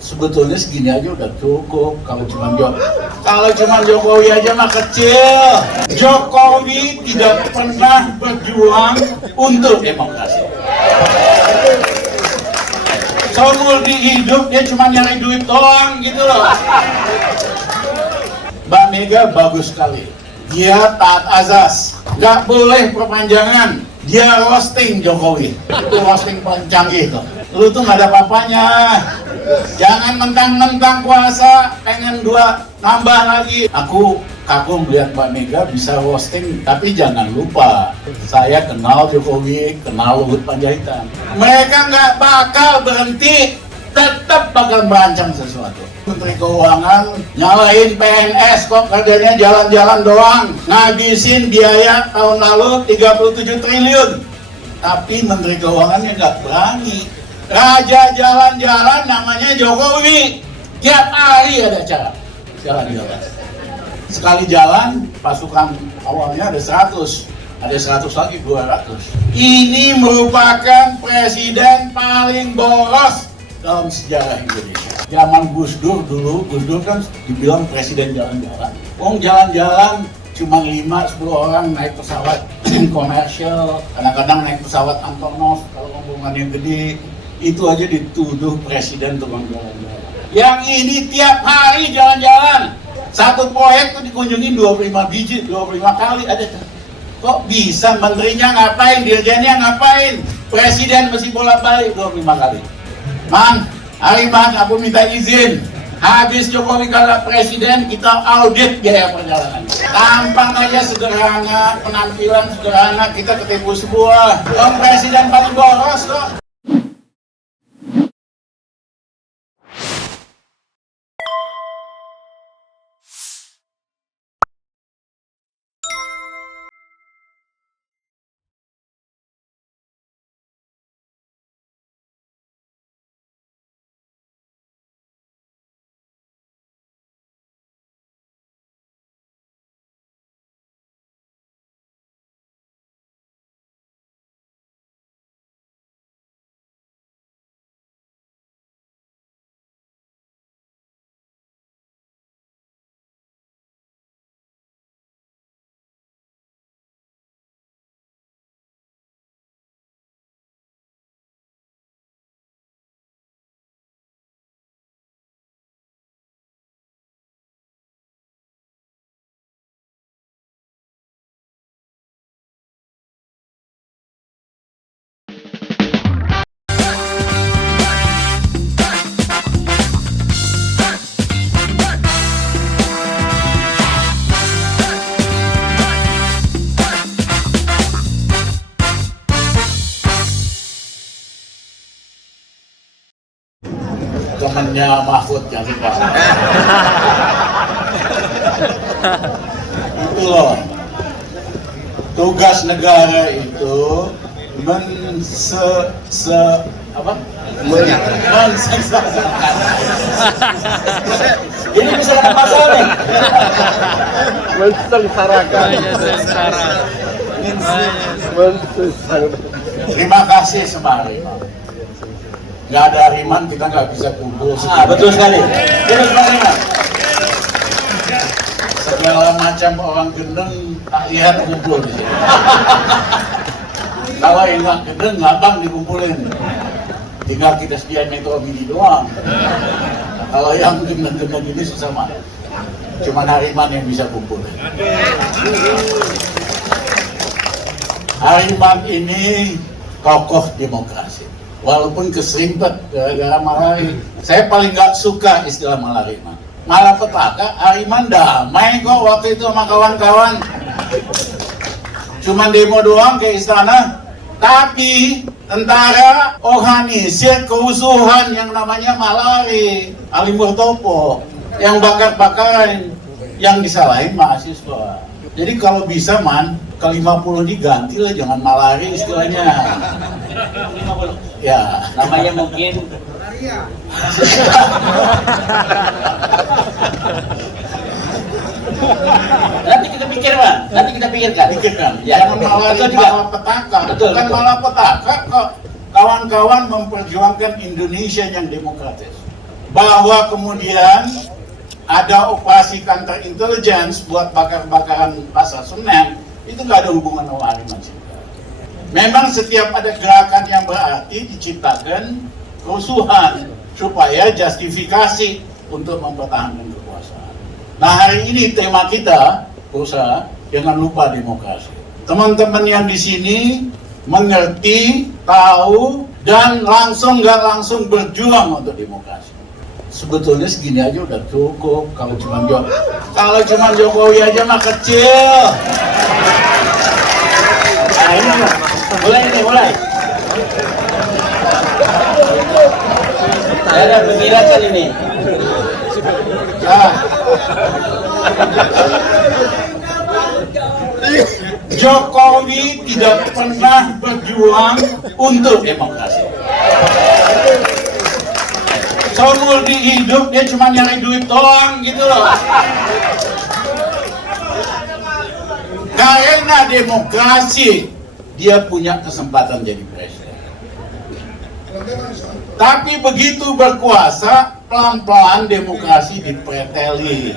Sebetulnya segini aja udah cukup kalau cuma Jokowi aja mah kecil. Jokowi tidak pernah berjuang untuk demokrasi. Seumur di hidup dia cuma nyari duit doang gitu loh. Mbak Mega bagus sekali. Dia taat azas, nggak boleh perpanjangan. Dia roasting Jokowi, itu roasting paling canggih tuh. Lu tuh nggak ada apa-apanya. Jangan mentang-mentang kuasa, pengen 2 nambah lagi. Aku kagum lihat Mbak Mega bisa roasting, tapi jangan lupa, saya kenal Jokowi, kenal Luhut Panjaitan. Mereka nggak bakal berhenti, tetap bakal merancang sesuatu. Menteri Keuangan nyalahin PNS kok kerjanya jalan-jalan doang, ngabisin biaya tahun lalu 37 triliun. Tapi Menteri Keuangannya nggak berani. Raja jalan-jalan namanya Jokowi. Tiap hari ada acara jalan-jalan. Sekali jalan, pasukan awalnya ada 100. Ada 100 lagi, 200. Ini merupakan presiden paling boros dalam sejarah Indonesia. Zaman Gus Dur dulu, Gus Dur kan dibilang presiden jalan-jalan. Jalan-jalan cuma 5-10 orang naik pesawat komersial, kadang-kadang naik pesawat Antonov kalau rombongannya gede. Itu aja dituduh presiden tukang jalan-jalan. Yang ini tiap hari jalan-jalan. Satu proyek tuh dikunjungi 25 biji, 25 kali ada. Kok bisa menterinya ngapain, dirjennya ngapain? Presiden mesti bolak-balik 25 kali. Man, aku minta izin. Habis Jokowi kalah presiden, kita audit biaya perjalanan. Tampang aja sederhana, penampilan sederhana, kita ketipu semua. Presiden paling boros kok. Temennya Mahfud jangan lupa. Itu loh, tugas negara itu mensengsarakan. Ini bisa ada masalah nih. Mensengsarakan. Terima kasih sama Hariman. Nggak ada Hariman kita nggak bisa kumpul. Betul sekali. Terus Hariman. Segala macam orang gendeng tak lihat kumpul di sini. Kalau yang nggak gendeng gampang dikumpulin. Tinggal kita sediain metro mini doang. Nah, kalau yang gendeng-gendeng ini susah mah. Cuma Hariman yang bisa kumpulin. Hariman ini tokoh demokrasi. Walaupun keserimpet gara-gara malari. Saya paling nggak suka istilah malari. Malapetaka, Hariman damai kok waktu itu sama kawan-kawan. Cuman demo doang ke istana. Tapi tentara organisir kerusuhan yang namanya malari. Ali Murtopo yang bakar-bakaran, yang disalahin mahasiswa. Jadi kalau bisa ke-50 diganti lah, jangan malari istilahnya. Ya, Namanya mungkin nanti kita pikir, Pak. Nanti kita pikirkan. Ya, jangan malari malapetaka. Betul, Bukan betul. malapetaka kok. Kawan-kawan memperjuangkan Indonesia yang demokratis. bahwa kemudian ada operasi counter intelligence buat bakar-bakaran Pasar Senen, itu nggak ada hubungan sama Ali Masyidra. Memang setiap ada gerakan yang berarti diciptakan kerusuhan supaya justifikasi untuk mempertahankan kekuasaan. Nah, hari ini tema kita, usaha, jangan lupa demokrasi. Teman-teman yang di sini mengerti, tahu, dan langsung nggak langsung berjuang untuk demokrasi. Sebetulnya segini aja udah cukup. Kalau cuma Jokowi aja mah kecil. Nah ini mulai. Saya ada penggirakan ini. Nah, Jokowi tidak pernah berjuang untuk demokrasi. Seumur di hidup dia cuma nyari duit doang gitu loh. Karena demokrasi dia punya kesempatan jadi presiden. Tapi begitu berkuasa, pelan-pelan demokrasi dipreteli.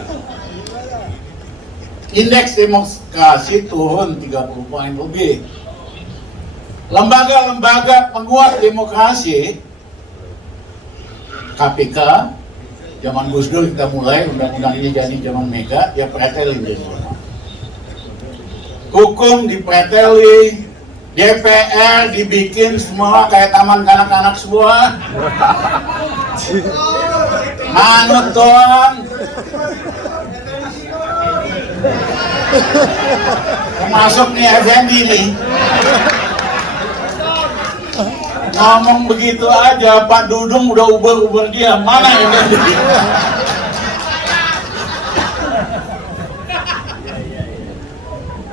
Indeks demokrasi turun 30 poin lebih. Lembaga-lembaga penguat demokrasi, KPK, zaman Gus Dur kita mulai, undang-undangnya jadi zaman Mega, dia pretelin jadi semua. Hukum dipreteli, DPR dibikin semua kayak taman kanak-kanak semua. Manut doang. Termasuk nih Effendi nih. Ngomong begitu aja, Pak Dudung udah uber dia. Mana yang ganti?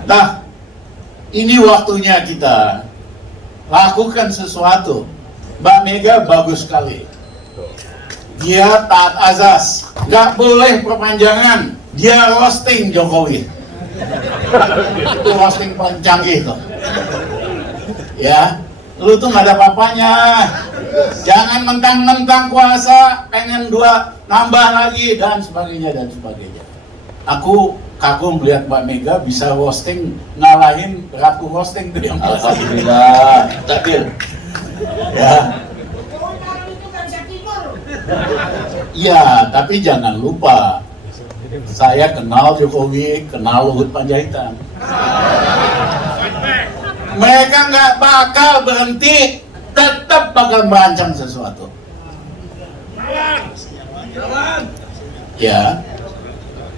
Nah, ini waktunya kita lakukan sesuatu. Mbak Mega bagus sekali. Dia taat azas, nggak boleh perpanjangan. Dia roasting Jokowi. Itu roasting paling canggih tuh. Ya. Lu tuh nggak ada apa-apanya. Jangan mentang-mentang kuasa, pengen nambah lagi, dan sebagainya. Aku kagum melihat Mbak Mega bisa roasting, ngalahin Ratu roasting tuh yang Alhamdulillah, takbir. Ya. Iya, tapi jangan lupa, saya kenal Jokowi, kenal Luhut Panjaitan. Mereka nggak bakal berhenti, tetap bakal merancang sesuatu. Ya,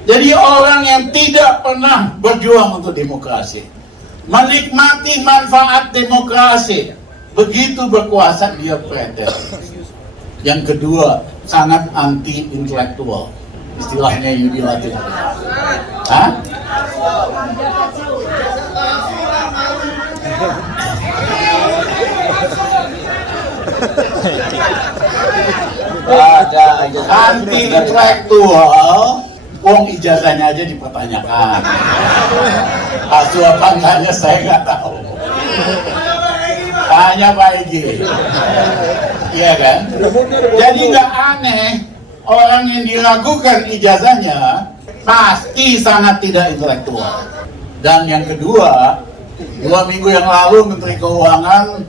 jadi orang yang tidak pernah berjuang untuk demokrasi, menikmati manfaat demokrasi, begitu berkuasa dia pretel. Yang kedua, sangat anti intelektual, istilahnya Yudi Latif. Hah? Anti intelektual, wong ijazahnya aja dipertanyakan. Palsu apa enggaknya saya nggak tahu. Tanya Pak Egy. Iya kan? Jadi nggak aneh orang yang diragukan ijazahnya pasti sangat tidak intelektual. Dan yang kedua, 2 minggu yang lalu Menteri Keuangan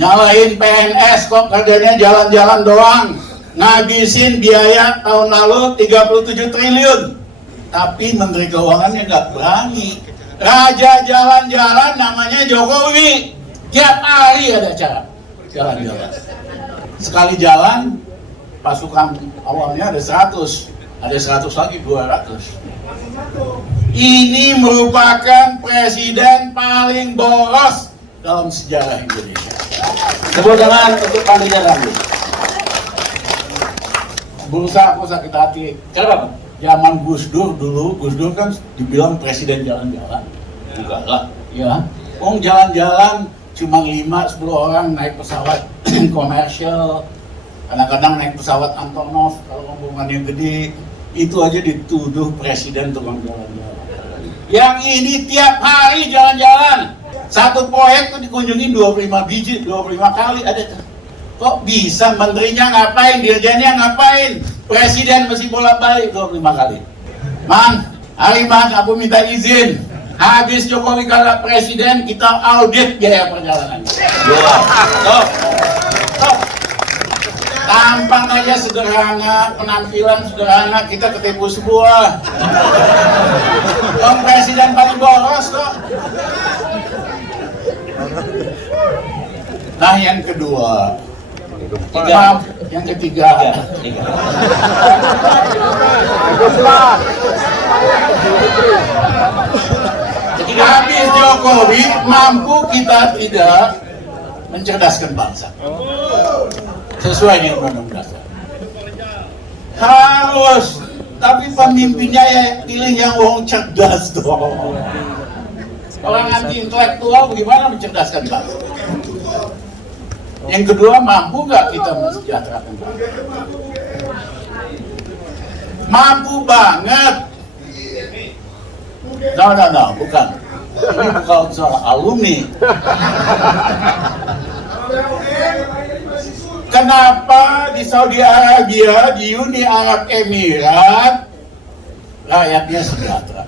nyalahin PNS, kok kerjanya jalan-jalan doang, ngabisin biaya tahun lalu 37 triliun. Tapi Menteri Keuangannya nggak berani. Raja jalan-jalan namanya Jokowi. Tiap hari ada acara jalan-jalan. Sekali jalan, pasukan awalnya ada 100, ada 100 lagi 200. Ini merupakan presiden paling boros dalam sejarah Indonesia. Tepuk tangan untuk kandidat kami. Berusaha aku sakit hati. Kenapa? Zaman Gus Dur dulu, Gus Dur kan dibilang presiden jalan-jalan. Enggak lah. Ya, jalan-jalan cuma 5-10 orang naik pesawat komersial, kadang-kadang naik pesawat Antonov kalau rombongannya gede, itu aja dituduh presiden tukang jalan-jalan. Yang ini tiap hari jalan-jalan, satu proyek tuh dikunjungi 25 biji, 25 kali ada tuh. Kok bisa menterinya ngapain, dirjennya ngapain? Presiden mesti bolak-balik 25 kali. Man, hari man aku minta izin. Habis Jokowi kagak presiden, kita audit biaya perjalanan. Stop. Tampang aja sederhana, penampilan sederhana, kita ketipu semua. Om presiden paling boros kok. Nah yang kedua, maaf, yang ketiga. Habis Jokowi mampu kita tidak mencerdaskan bangsa sesuai dengan undang-undang dasar. Harus, tapi pemimpinnya ya pilih yang wong cerdas dong. Orang anti intelektual bagaimana mencerdaskan bangsa? Yang kedua, mampu nggak kita mensejahterakan bangsa? Mampu banget. No, bukan. Ini bukan soal alumni. Kenapa di Saudi Arabia, di Uni Arab Emirat, rakyatnya sejahtera?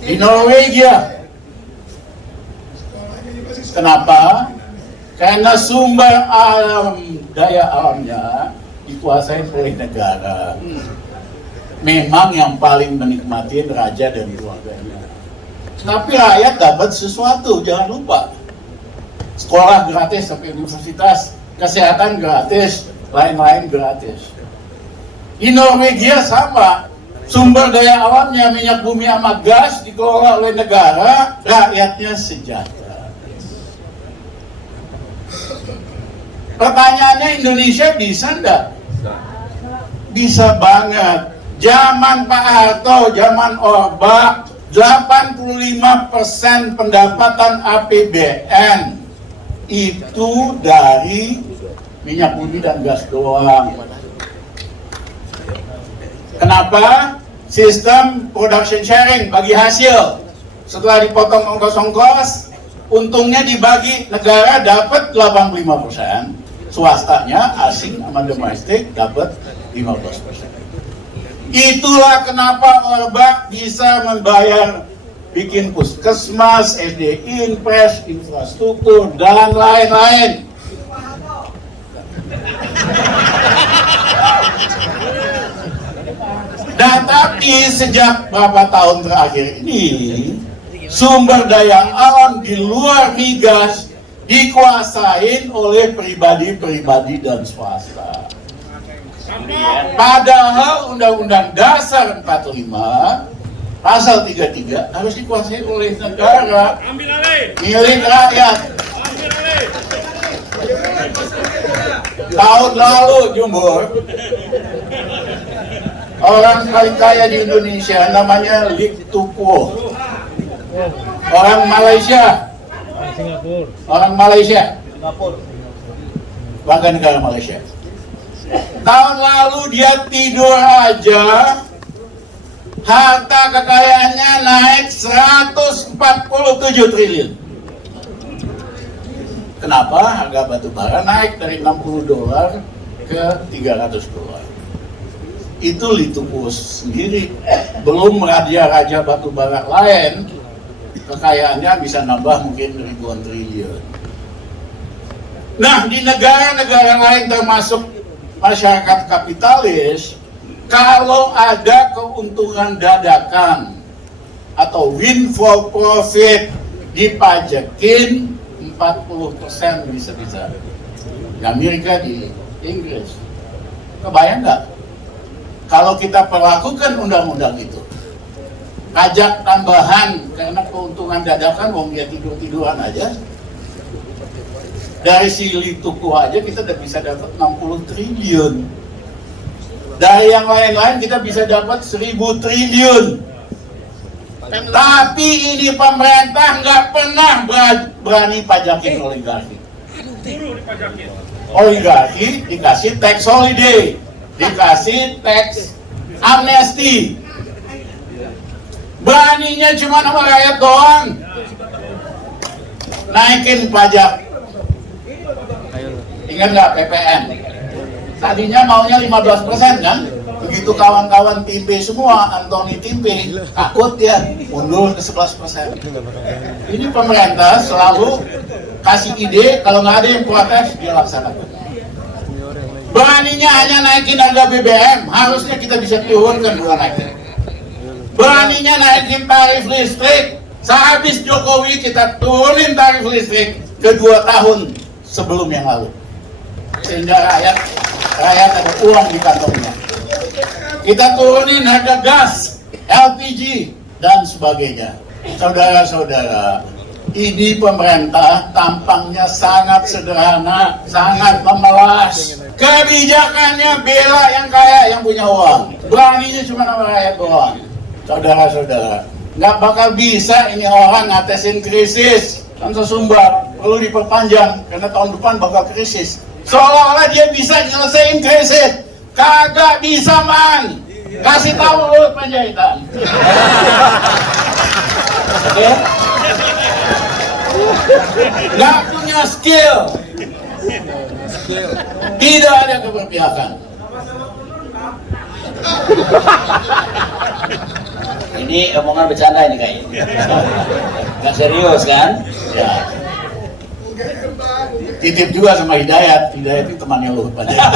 Di Norwegia. Kenapa? Karena sumber daya alamnya dikuasai oleh negara. Memang yang paling menikmati raja dan keluarganya. Tapi rakyat dapat sesuatu, jangan lupa. Sekolah gratis sampai universitas, kesehatan gratis, lain-lain gratis. Di Norwegia sama, sumber daya alamnya minyak bumi sama gas dikelola oleh negara, rakyatnya sejahtera. Pertanyaannya, Indonesia bisa enggak? Bisa banget. Zaman Pak Harto, zaman Orba, 85% pendapatan APBN itu dari minyak bumi dan gas doang. Kenapa? Sistem production sharing, bagi hasil. Setelah dipotong ongkos-ongkos, untungnya dibagi, negara dapat 85%, swastanya asing sama domestik dapat 15%. Itulah kenapa Orba bisa membayar bikin puskesmas, SD Impres, infrastruktur, dan lain-lain. Dan tapi sejak berapa tahun terakhir ini, sumber daya alam di luar migas dikuasain oleh pribadi-pribadi dan swasta. Padahal Undang-Undang Dasar 45 Pasal 33 harus dikuasai oleh negara, milik rakyat. Tahun lalu Jumbo, orang paling kaya di Indonesia namanya Lik Tukuo, orang Malaysia, warga negara Malaysia. Tahun lalu dia tidur aja, harta kekayaannya naik 147 triliun. Kenapa? Harga batu bara naik dari $60 ke $300. Itu Litupus sendiri, belum raja-raja batu bara lain, kekayaannya bisa nambah mungkin ribuan triliun. Nah, di negara-negara lain termasuk masyarakat kapitalis, kalau ada keuntungan dadakan atau windfall profit dipajekin 40% bisa-bisa. Di Amerika, di Inggris. Kebayang nggak? Kalau kita perlakukan undang-undang itu, pajak tambahan karena keuntungan dadakan, wong dia tidur-tiduran aja. Dari si Lituku aja kita udah bisa dapat 60 triliun. Dari yang lain-lain kita bisa dapat 1000 triliun. Tapi ini pemerintah nggak pernah berani pajakin oligarki. Oligarki dikasih tax holiday, dikasih tax amnesty. Beraninya cuma sama rakyat doang. Naikin pajak. Ingat nggak PPN? Tadinya maunya 15% kan? Begitu kawan-kawan Timpe semua, Anthony Timpe, takut dia mundur ke 11%. Ini pemerintah selalu kasih ide, kalau nggak ada yang protes, dia laksanakan. Beraninya hanya naikin harga BBM, harusnya kita bisa turunkan bukan naikin. Beraninya naikin tarif listrik, sehabis Jokowi kita turunin tarif listrik ke 2 tahun sebelum yang lalu. Sehingga rakyat ada uang di kantongnya. Kita turunin harga gas, LPG, dan sebagainya. Saudara-saudara, ini pemerintah tampangnya sangat sederhana, sangat memelas. Kebijakannya bela yang kaya, yang punya uang. Beraninya cuma sama rakyat doang. Saudara-saudara, nggak bakal bisa ini orang ngatasin krisis. Kan sesumbar, perlu diperpanjang, karena tahun depan bakal krisis. Seolah-olah dia bisa nyelesain krisis. Kagak bisa, man. Kasih tahu lu Panjaitan. Oke? Nggak punya skill. Tidak ada keberpihakan. Ini omongan bercanda ini kayaknya. Nggak serius kan? Ya. Titip juga sama Hidayat. Hidayat itu temannya Luhut Panjaitan.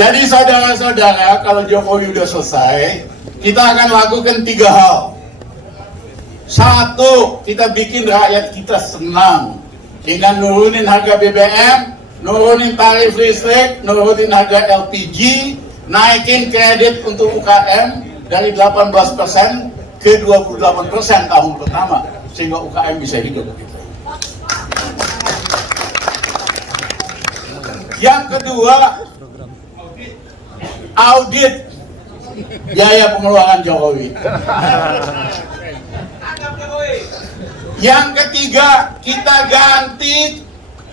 Jadi saudara-saudara, kalau Jokowi udah selesai, kita akan lakukan 3 hal. 1, kita bikin rakyat kita senang dengan nurunin harga BBM, nurunin tarif listrik, nurunin harga LPG, naikin kredit untuk UKM dari 18% ke 28% tahun pertama, sehingga UKM bisa hidup. Yang kedua, audit biaya pengeluaran Jokowi. Yang ketiga, kita ganti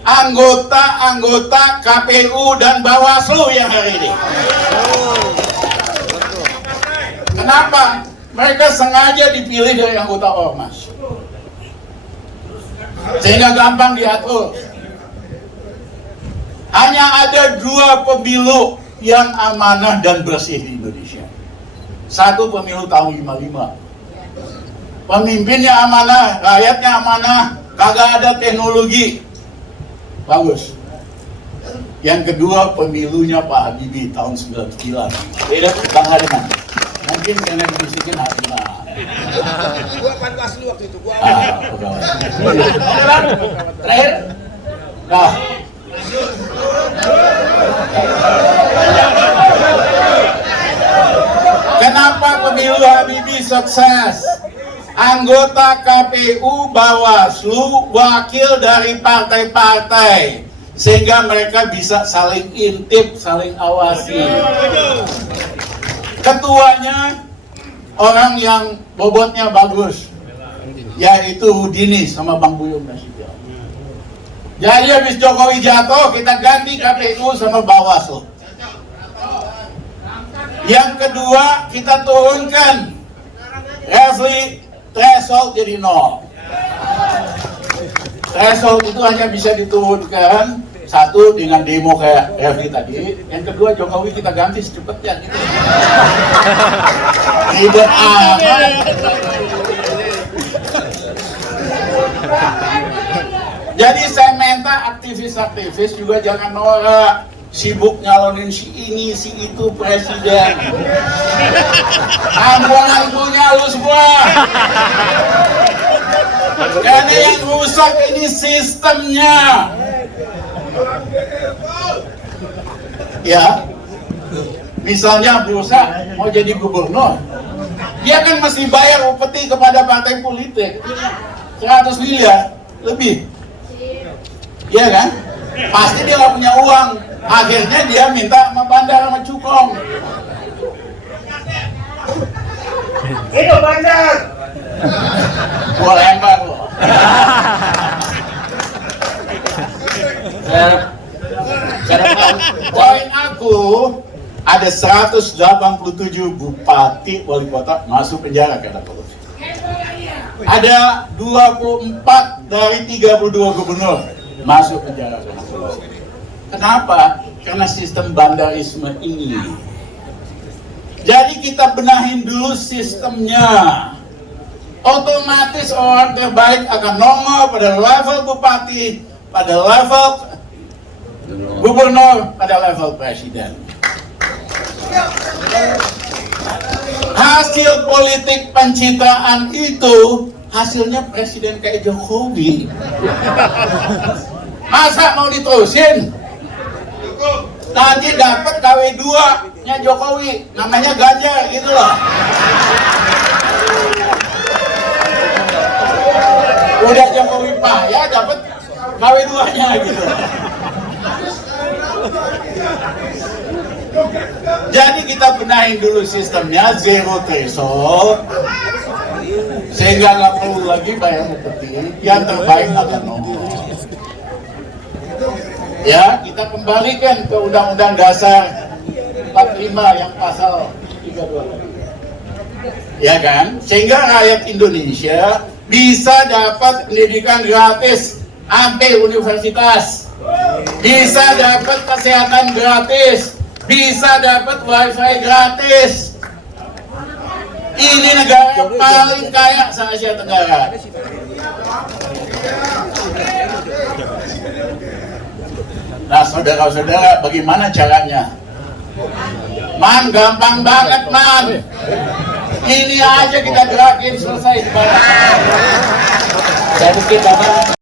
anggota-anggota KPU dan Bawaslu yang hari ini. Kenapa? Mereka sengaja dipilih dari anggota Ormas, sehingga gampang diatur. Hanya ada 2 pemilu yang amanah dan bersih di Indonesia. 1 pemilu tahun 55. Pemimpinnya amanah, rakyatnya amanah, kagak ada teknologi. Bagus. Yang kedua pemilunya Pak Habibie tahun 99. Hidup Bang Hariman. Mungkin karena dibisikin hatinya. Gua Panwaslu waktu itu, gua Terakhir. Nah, kenapa pemilu Habibie sukses? Anggota KPU, Bawaslu, wakil dari partai-partai, sehingga mereka bisa saling intip, saling awasi. Ketuanya orang yang bobotnya bagus, yaitu Houdini sama Bang Buyung Nasution. Jadi habis Jokowi jatuh, kita ganti KPU sama Bawaslu. Yang kedua, kita turunkan Refli threshold jadi 0. Threshold itu hanya bisa diturunkan 1 dengan demo kayak Refli tadi. Yang kedua, Jokowi kita ganti secepatnya gitu. Ribet amat. Jadi saya minta aktivis-aktivis juga jangan norak, sibuk nyalonin si ini, si itu presiden. Ampunan punya lu semua. Karena yang rusak ini sistemnya. Ya, misalnya berusaha mau jadi gubernur, dia kan mesti bayar upeti kepada partai politik 100 miliar lebih. Iya kan? Pasti dia nggak punya uang. Akhirnya dia minta sama Bandar sama Cukong. itu Bandar. Gua lempar loh. Poin aku, ada 187 bupati wali kota masuk penjara karena korupsi. Ada 24 dari 32 gubernur masuk penjara. Kenapa? Karena sistem bandarisme ini. Jadi kita benahin dulu sistemnya. Otomatis orang terbaik akan nongol pada level bupati, pada level gubernur, pada level presiden. Hasil politik pencitraan itu hasilnya presiden kayak Jokowi. Masa mau diterusin? Tadi dapat KW2 nya Jokowi, namanya Ganjar gitu loh. Udah Jokowi payah dapat KW2 nya gitu. Jadi kita benahin dulu sistemnya zero threshold sehingga nggak perlu lagi bayar upeti, yang terbaik akan nongol. Ya, kita kembalikan ke Undang-Undang Dasar 45 yang pasal 32. Ya kan? Sehingga rakyat Indonesia bisa dapat pendidikan gratis sampai universitas. Bisa dapat kesehatan gratis. Bisa dapat wifi gratis. Ini negara yang paling kaya se-Asia Tenggara. Nah, saudara-saudara, bagaimana caranya? Man, gampang banget, man. Ini aja kita gerakin, selesai. Saya pikir Bapak